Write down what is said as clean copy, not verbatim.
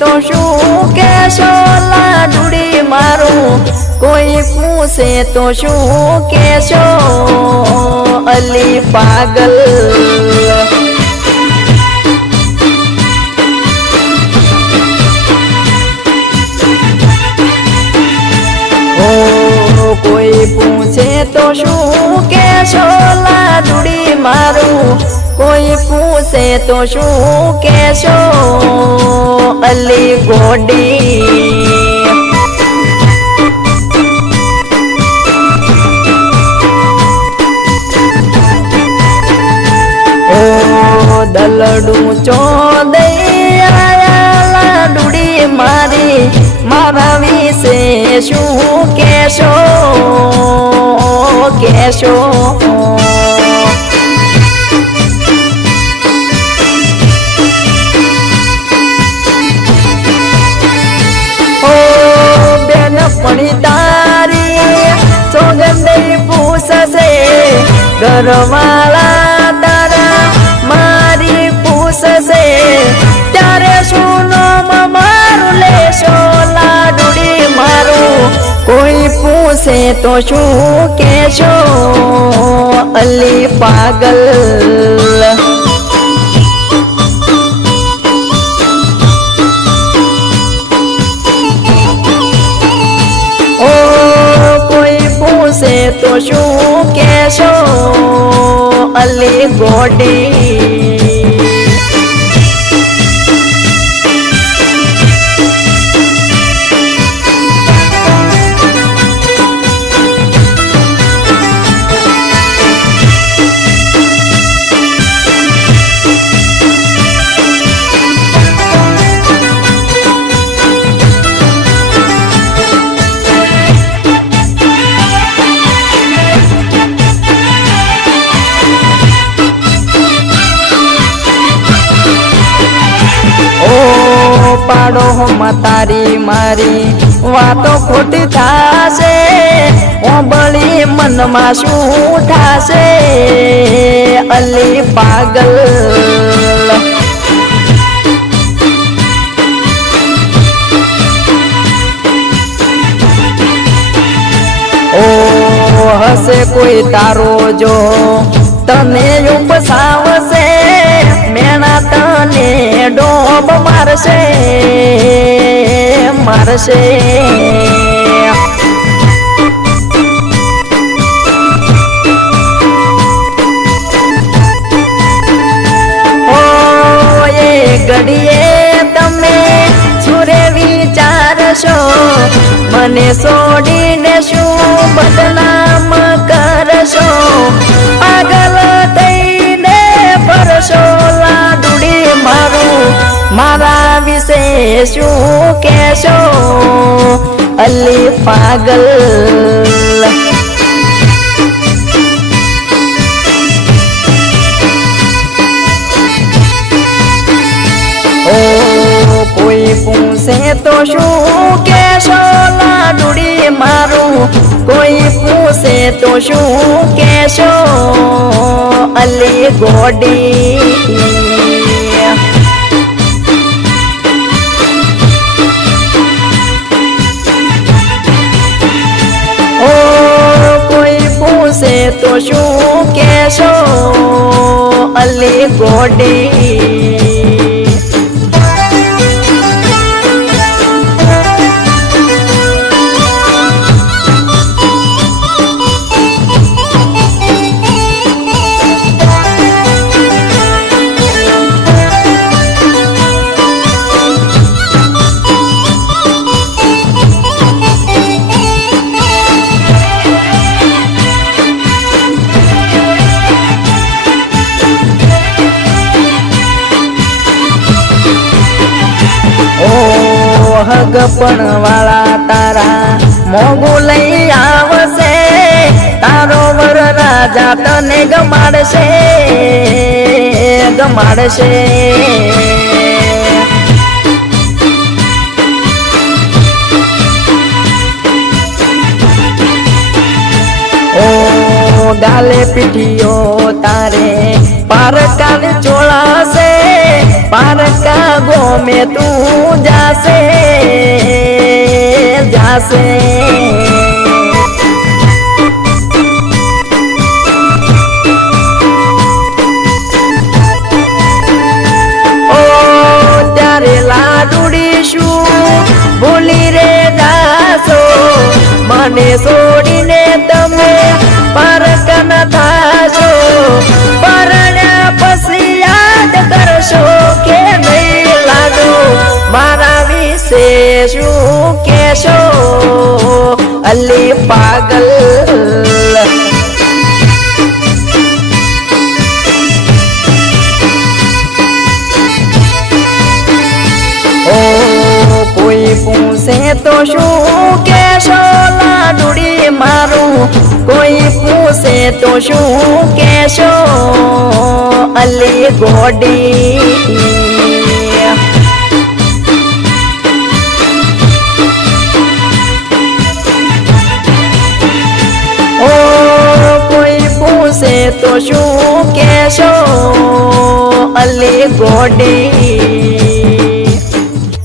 तो शू केशो लाडूड़ी मारू कोई पूछे तो शू केशो अली पागल ओ कोई पूछे तो शू केशो लाडूड़ी मारू कोई पूछे तो शू केशो अली गोडी ओ दलडू चोदे आया लाडूड़ी मारी मारा विશે शू केशो केशो पड़ी तारी सोगंदे पूछसे घरवाला तारा मारी पूछसे त्यारे सुनो मारू लेशो लाडूड़ी मारू कोई पूछे तो शू केशो अली पागल से तो शू केशो अली गोडी पाड़ो तारी मारी वातो खोटी थाशे ओबળી મનમાં શું થાશે અલી પાગલ ओ हसे कोई तारो जो तने उपसावसे मेणा तने डोब मारसे मारसे ओ ये घड़िए तमे छुरे विचारशो मने छोड़ीने शू बदनाम करशो पागल थईने फरशो लाडूड़ी मारू मारा विશે शू कहेशो अली पागल ओ कोई पूछे तो शू कहेशो लाडूड़ी मारू कोई पूछे तो शू कहेशो अली गोडी ओ कोई पूछे तो शू कहेशो अली गोडी हगपण वाला तारा मोगू लई आवशे तारो वर राजा तने गमाड़शे गमाड़शे ओ डाले पीठियो तारे पारका चोला से पारका गो ગમે તું જાશે જાશે ભૂલી રે જાશો મને છોડીને તમે પરકન થાશો પરણ્યા પછી યાદ કરશો કે નહીં લાડો મારા વિશે શું કેશો અલી પાગલ પૂછે તો શું કેશો લાડુડી મારું કોઈ પૂછે તો શું કેશો અલી ગોડી ઓ કોઈ પૂછે તો શું કેશો અલી ગોડી